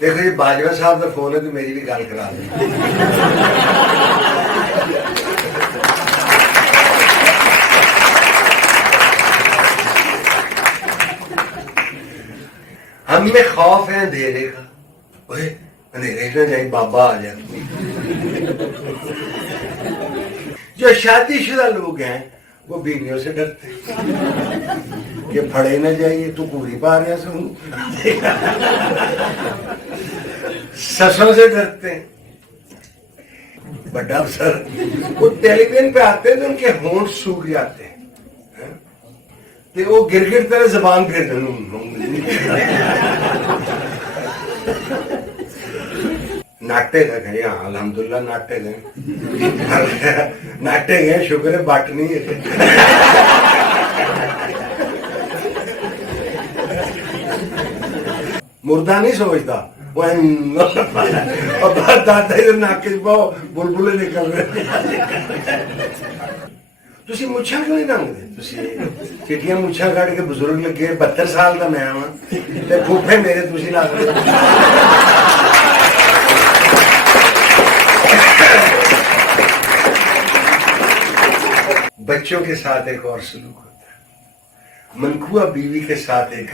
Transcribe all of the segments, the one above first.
دیکھو جی باجوہ صاحب کا فون ہے تو میری بھی گل کرا دیں. ہم میں خوف ہے اندھیرے کا. اوے اندھیرے نہ جائے بابا آ جائے. جو شادی شدہ لوگ ہیں وہ بیویوں سے ڈرتے ہیں کہ پھڑے نہ جائیے تو پوری پا رہے سن. سسوں سے ڈرتے ہیں. بڑا افسر وہ ٹیلی ویژن پہ آتے ہیں تو ان کے ہونٹ سوکھ جاتے ہیں تو وہ گر گر طرح زبان پھیر ناٹک ہے. ہاں الحمدللہ ناٹک ہے. ناٹک ہے شکر ہے بٹ نہیں ہے. مردہ نہیں سوچتا وہ دادا ناک بلبلے نکل رہے. تسی مچھا کیوں نہیں رنگتے؟ چٹیاں مچھا کٹ کے بزرگ لگے 72 سال کا میں ہاں پھوپھے میرے تسی لگ رہے. بچوں کے ساتھ ایک اور سلوک ہوتا ہے. منکوہ بیوی کے ساتھ ایک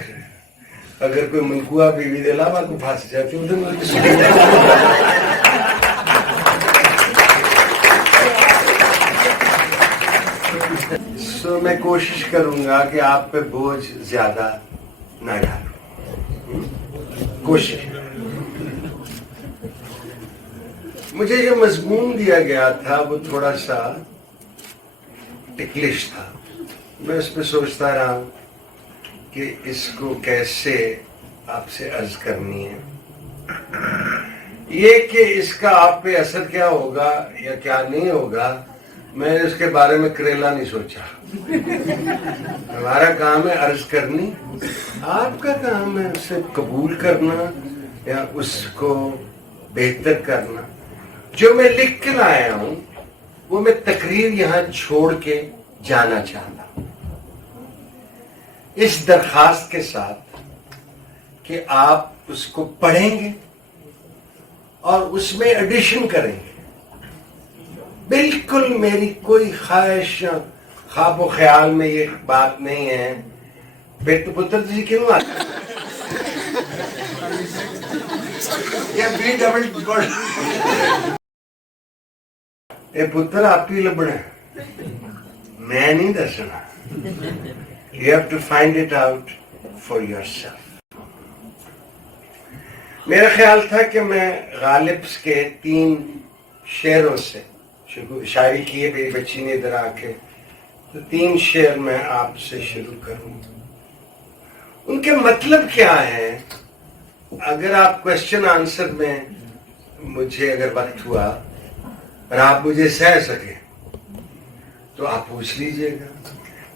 اگر کوئی منکوہ بیوی دے علاوہ کو پھنس جاتی سو میں کوشش کروں گا کہ آپ پہ بوجھ زیادہ نہ ڈالوں. کوشش. مجھے جو مضمون دیا گیا تھا وہ تھوڑا سا ٹکلش تھا. میں اس پہ سوچتا رہا کہ اس کو کیسے آپ سے عرض کرنی ہے. یہ کہ اس کا آپ پہ اثر کیا ہوگا یا کیا نہیں ہوگا میں نے اس کے بارے میں کریلا نہیں سوچا. ہمارا کام ہے عرض کرنی. آپ کا کام ہے اسے قبول کرنا یا اس کو بہتر کرنا. جو میں لکھ کے لایا ہوں وہ میں تقریر یہاں چھوڑ کے جانا چاہتا ہوں اس درخواست کے ساتھ کہ آپ اس کو پڑھیں گے اور اس میں ایڈیشن کریں گے. بالکل میری کوئی خواہش خواب و خیال میں یہ بات نہیں ہے. بیٹے پتر تجھے کیوں آتا اے پتر آپ ہی لبنا میں نہیں دسنا. You have to find it out for yourself. میرا خیال تھا کہ میں غالب کے 3 شعروں سے شاعری کی ہے میری بچی نے ادھر آ کے تو 3 شعر میں آپ سے شروع کروں. ان کے مطلب کیا ہے اگر آپ کوشچن آنسر میں مجھے اگر وقت ہوا اور آپ مجھے سہ سکے تو آپ پوچھ لیجئے گا.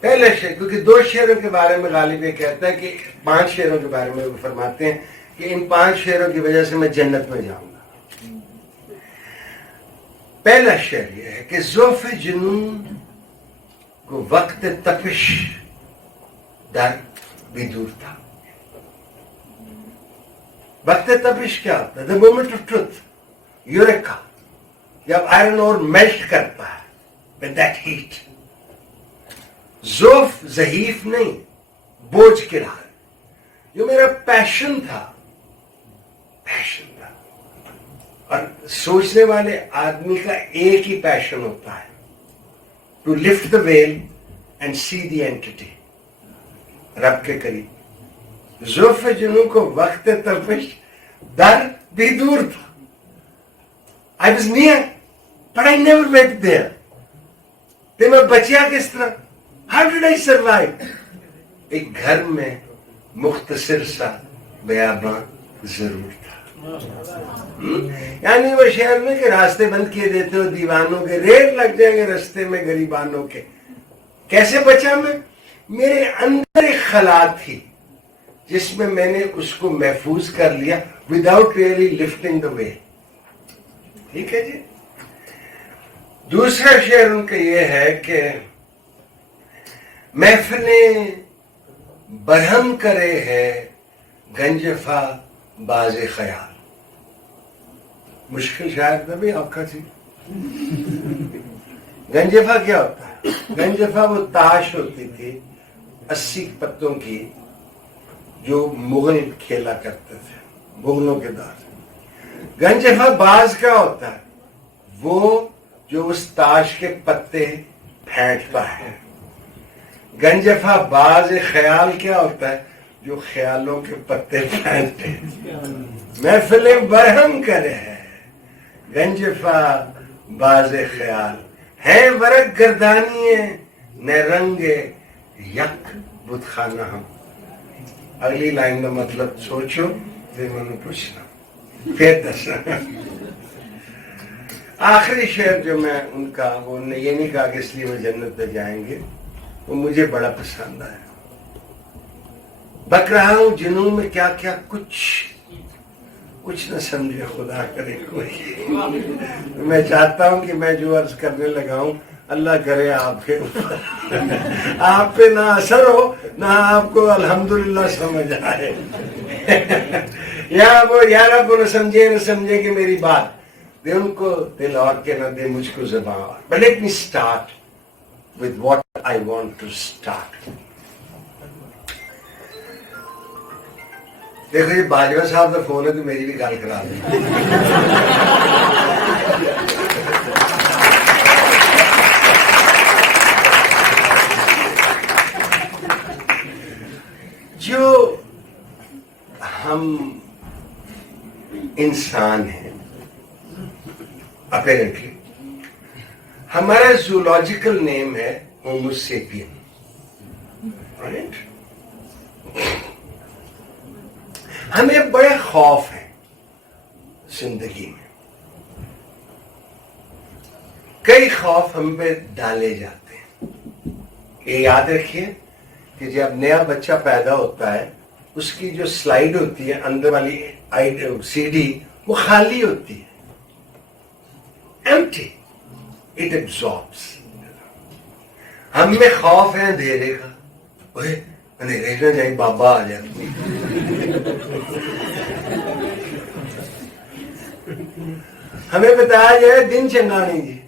پہلا شعر کیونکہ 2 شعروں کے بارے میں غالب یہ کہتا ہے کہ 5 شعروں کے بارے میں وہ فرماتے ہیں کہ ان 5 شعروں کی وجہ سے میں جنت میں جاؤں گا. پہلا شعر یہ ہے کہ ذوف جنون کو وقت تپش در بھی دور تھا. وقت تپش کیا ہوتا ہے؟ The moment of truth. Eureka جب آئرن اور میلٹ کرتا ہے with that heat. ذوف ضعیف نہیں بوجھ کے رہا. جو میرا پیشن تھا اور سوچنے والے آدمی کا ایک ہی پیشن ہوتا ہے to lift the wheel and see the اینٹی رب کے قریب. ذوف جنوں کو وقت تپش در بھی دور تھا. I was near but I never went there. تو میں بچیا کس طرح؟ How did I survive? ایک گھر میں مختصر سا بیاباں ضرور تھا. یعنی وہ شہر میں کہ راستے بند کیے دیتے ہو دیوانوں کے ریڑ لگ جائیں گے رستے میں غریبانوں کے. کیسے بچا میں؟ میرے اندر ایک خلا تھی جس میں نے اس کو محفوظ کر لیا without really lifting the way. ٹھیک ہے جی. دوسرا شعر ان کا یہ ہے کہ محفلیں برہم کرے ہے گنجفا باز خیال. مشکل شاید میں بھی آپ کا تھی. گنجفہ کیا ہوتا ہے؟ گنجفہ وہ تاش ہوتی تھی 80 پتوں کی جو مغل کھیلا کرتے تھے مغلوں کے دور. گنجفہ باز کا ہوتا ہے وہ جو اس تاش کے پتے پھینکتا ہے. گنجفہ باز خیال کیا ہوتا ہے جو خیالوں کے پتے پھینکتے محفلیں برہم کرے ہے. گنجفہ باز خیال ہے ورق گردانی نہ رنگ یک بت خانہ ہم. اگلی لائن کا مطلب سوچو پھر میں نے پوچھنا پھر دسنا. آخری شعر جو میں ان کا وہ یہ نہیں کہا کہ اس لیے وہ جنت پہ جائیں گے, وہ مجھے بڑا پسند آیا. بک رہا ہوں جنوں میں کیا کیا کچھ نہ سمجھے خدا کرے کوئی. میں چاہتا ہوں کہ میں جو عرض کرنے لگا ہوں اللہ کرے آپ کے آپ پہ نہ اثر ہو نہ آپ کو الحمدللہ سمجھ آئے. یا وہ یار آپ کو نہ سمجھے کہ میری بات دے ان کو دل اور کے نہ دے مجھ کو زبان. But let me start with what I want to start. دیکھو یہ باجوہ صاحب کا فون ہے تو میری بھی گال کرا دیں. جو ہم انسان ہیں اپیرنٹلی ہمارا زولوجیکل نیم ہے ہومو سیپین. ہمیں بڑے خوف ہیں زندگی میں. کئی خوف ہم پہ ڈالے جاتے ہیں. یہ یاد رکھیے کہ جب نیا بچہ پیدا ہوتا ہے اس کی جو سلائیڈ ہوتی ہے اندر والی سی ڈی وہ خالی ہوتی ہے, empty. It absorbs. ہم میں خوف ہے اندھیرے کا. اندھیرے نہ جائیں بابا آ جائے. ہمیں بتایا جائے دن چنگا نہیں جی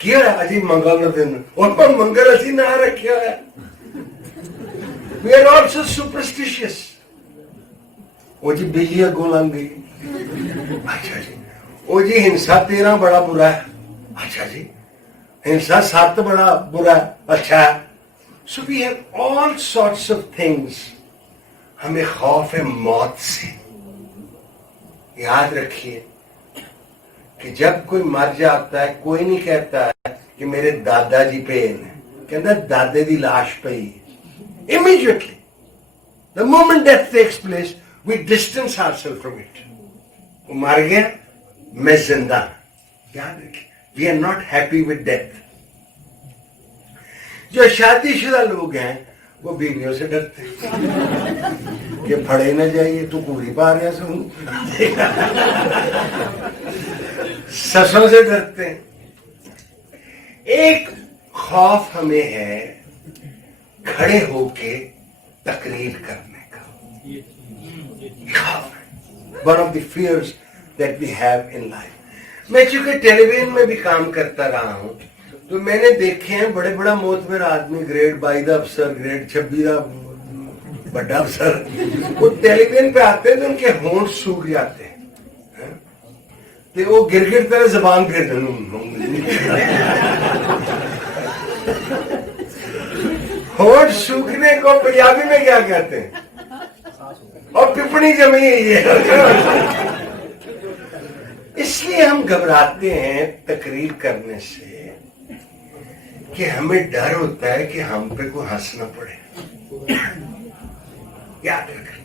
کیا ہے اجی منگل نہ دن اور پر منگل اسی نہ رکھا ہے. We are also superstitious. وہ جی بجلی اگوں لنگ گئی. اچھا جی وہ جی ہنسا 13 بڑا برا ہے. اچھا جی ہنسا 7 بڑا برا ہے. اچھا. So we have all sorts of things. ہمیں خوف ہے موت سے. یاد رکھیے کہ جب کوئی مر جاتا ہے کوئی نہیں کہتا ہے کہ میرے دادا جی پہ کہتا دادے دی لاش پہ ہی. Immediately, the moment death takes place, we distance ourselves from it. وہ مر گیا میں زندہ. یاد رکھیے we are not happy with death. جو شادی شدہ لوگ ہیں وہ بیویوں سے ڈرتے ہیں کہ پھڑے نہ جائیے تو پوری پا رہے ہیں. سسوں سے ڈرتے ہیں. ایک خوف ہمیں ہے کھڑے ہو کے تقریر کرنے کا. One of the fears that we have in life. میں چونکہ ٹیلی ویژن میں بھی کام کرتا رہا ہوں تو میں نے دیکھے ہیں بڑے بڑا موتبر آدمی گریڈ 22 دا افسر گریڈ 26 دا بڑا افسر وہ ٹیلی ویژن پہ آتے ہیں تو ان کے ہونٹ سوکھ جاتے ہیں تو وہ گر گر طرح زبان پھیر ہونٹ سوکھنے کو پنجابی میں کیا کہتے ہیں اور پپڑی جمی ہے. اس لیے ہم گھبراتے ہیں تقریر کرنے سے کہ ہمیں ڈر ہوتا ہے کہ ہم پہ کوئی ہنسنا پڑے. یاد رکھیں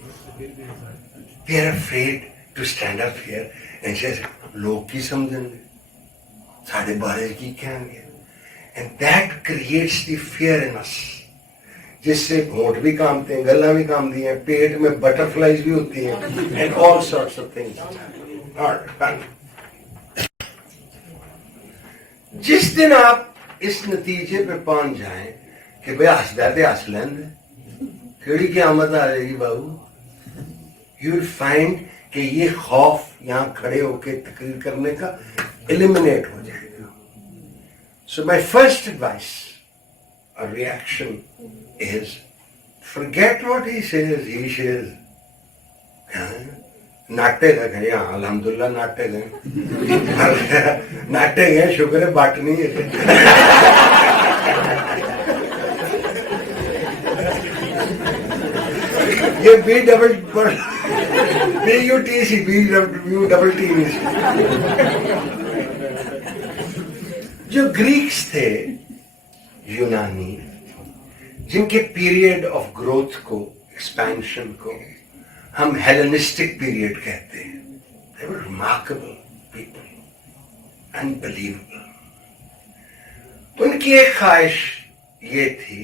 we are afraid to stand up here and say لوگ کی سمجھیں گے ساڑھے بارے کی کہیں گے. And that creates the fear in us. جس سے ہونٹ بھی کامتے ہیں گلا بھی کام دی ہیں پیٹ میں بٹر فلائز بھی ہوتی ہیں and all sorts of things. جس دن آپ اس نتیجے پہ پہنچ جائیں کہ بھئی ہنس دے ہنس لیں کیڑی قیامت آ جائے گی بابو. یو ول فائنڈ کہ یہ خوف یہاں کھڑے ہو کے تقریر کرنے کا ایلیمنیٹ ہو جائے گا. سو مائی فرسٹ ایڈوائس اور reaction is forget what he says. ناٹک ہے یہاں الحمدللہ ناٹک ہے ناٹک ہے شکر ہے باٹنی ہے. یہ B double B U T C B U double T جو گریکس تھے یونانی جن کے پیریڈ آف گروتھ کو ایکسپینشن کو ہم ہیلنسٹک پیریڈ کہتے ہیں. They were remarkable people, unbelievable. تو ان کی ایک خواہش یہ تھی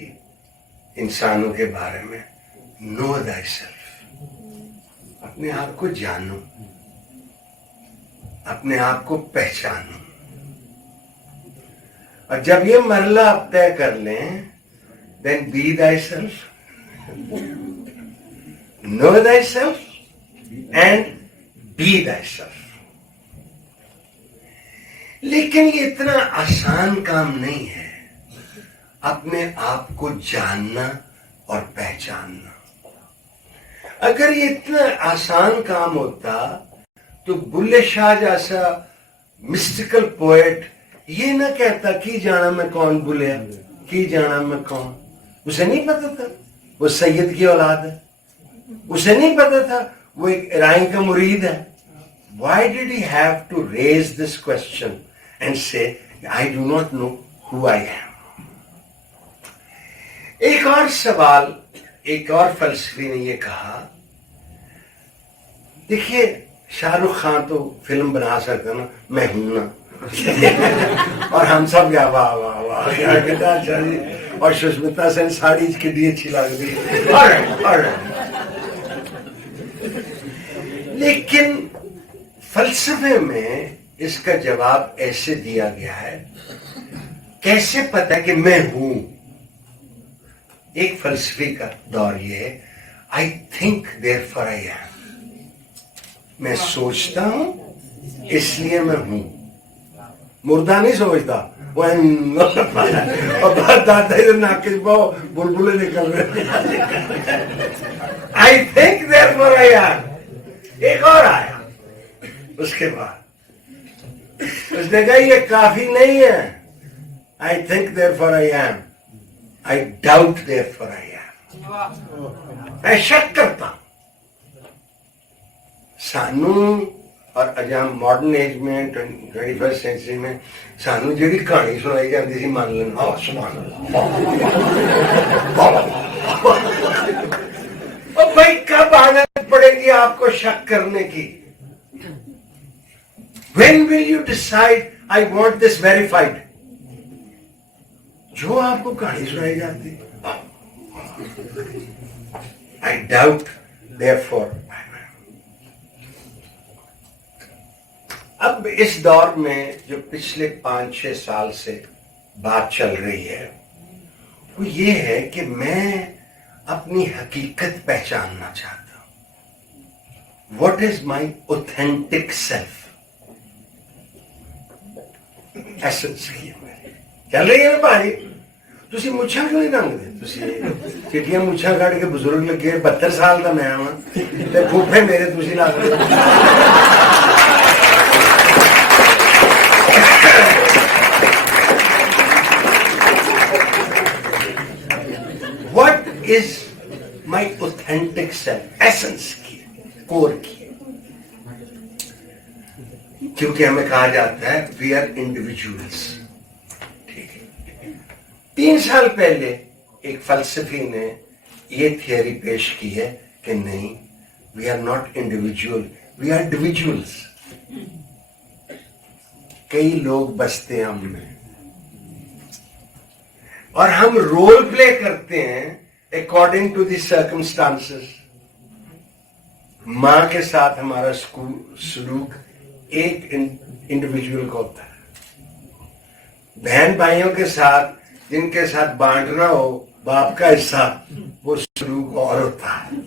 انسانوں کے بارے میں know thyself. اپنے آپ کو جانو, اپنے آپ کو پہچانو. اور جب یہ مرحلہ آپ طے کر لیں then be thyself, know thyself and be thyself. لیکن یہ اتنا آسان کام نہیں ہے اپنے آپ کو جاننا اور پہچاننا. اگر یہ اتنا آسان کام ہوتا تو بلے شاہ جیسا مسٹیکل پوئٹ یہ نہ کہتا کی جانا میں کون بلیا, کی جانا میں کون. اسے نہیں پتا تھا وہ سید کی اولاد ہے, اسے نہیں پتا تھا وہ ایک رائن کا مرید ہے. Why did he have to raise this question and say I do not know who I am? ایک اور سوال ایک اور فلسفی نے یہ کہا, دیکھیے شاہ رخ خان تو فلم بنا سکتا نا, میں ہوں نا. اور ہم سب کیا واہ واہ واہ کتنا اچھا جی, اور سشمتا سین ساڑی کتنی اچھی لگ رہی. لیکن فلسفے میں اس کا جواب ایسے دیا گیا ہے, کیسے پتا کہ میں ہوں. ایک فلسفی کا دور یہ ہے I think there for I am. میں سوچتا ہوں اس لیے میں ہوں. مردہ نہیں سوچتا وہ اور بات آتا ہے ناقص پاؤ بلبلے نکل رہے. I think there for I am. ایک اور آیا اس کے بعد, اس نے کہا یہ کافی نہیں ہے. I think there for I am, I doubt there for I am. میں شک کرتا ہوں. سانو اور اجام ماڈرن ایج میں 21st سینچری میں سانو جیڑی کہانی سنائی جاتی تھی مان لینا سبحان اور بھائی کب عادت پڑے گی آپ کو شک کرنے کی؟ When will you decide I want this verified? جو آپ کو کہانی سنائی جاتی I doubt therefore. اب اس دور میں جو پچھلے 5-6 سال سے بات چل رہی ہے وہ یہ ہے کہ میں اپنی حقیقت پہچاننا چاہتا ہوں. What is my authentic self? Essence کی چل رہی ہے نا بھائی. تسی مچھا کیوں نہیں رنگ دے, تسی چٹیاں مچھا کٹ کے بزرگ لگے 72 سال کا میں ہاں تے پھوپھے میرے تسی لگ دے. What is my authentic self? Essence کی, کور کی. کیونکہ ہمیں کہا جاتا ہے we are individuals. 3 سال پہلے ایک فلسفی نے یہ تھیوری پیش کی ہے کہ نہیں, we are not individual, we are individuals. کئی لوگ بستے ہیں ہم میں اور ہم رول پلے کرتے ہیں اکارڈنگ ٹو دی سرکمسٹانسز. ماں کے ساتھ ہمارا سلوک ایک انڈیویجول کا ہوتا ہے, بہن بھائیوں کے ساتھ جن کے ساتھ بانٹنا ہو باپ کا حصہ وہ سلوک اور ہوتا ہے.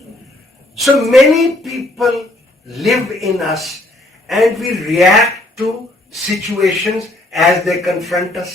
So many people live in us and we react to situations as they confront us.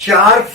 4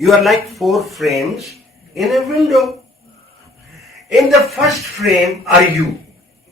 You are like 4 frames in a window. In the first frame are you,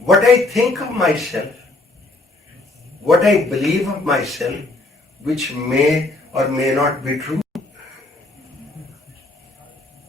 What I think of myself, what I believe of myself, which may or may not be true.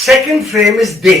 Second frame is they,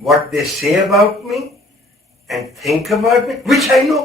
What they say about me and think about me, which I know.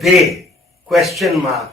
they, question mark,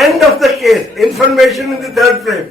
End of the case. Information in the third frame.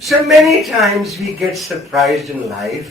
So many times we get surprised in life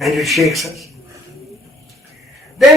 and it shakes us. Then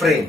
frame,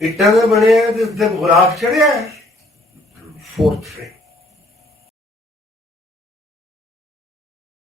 ਇੱਟਾਂ ਦੇ ਬਣੇ ਆ ਤੇ ਉੱਤੇ ਗੁਲਾਬ ਚੜਿਆ ਹੈ। 4th frame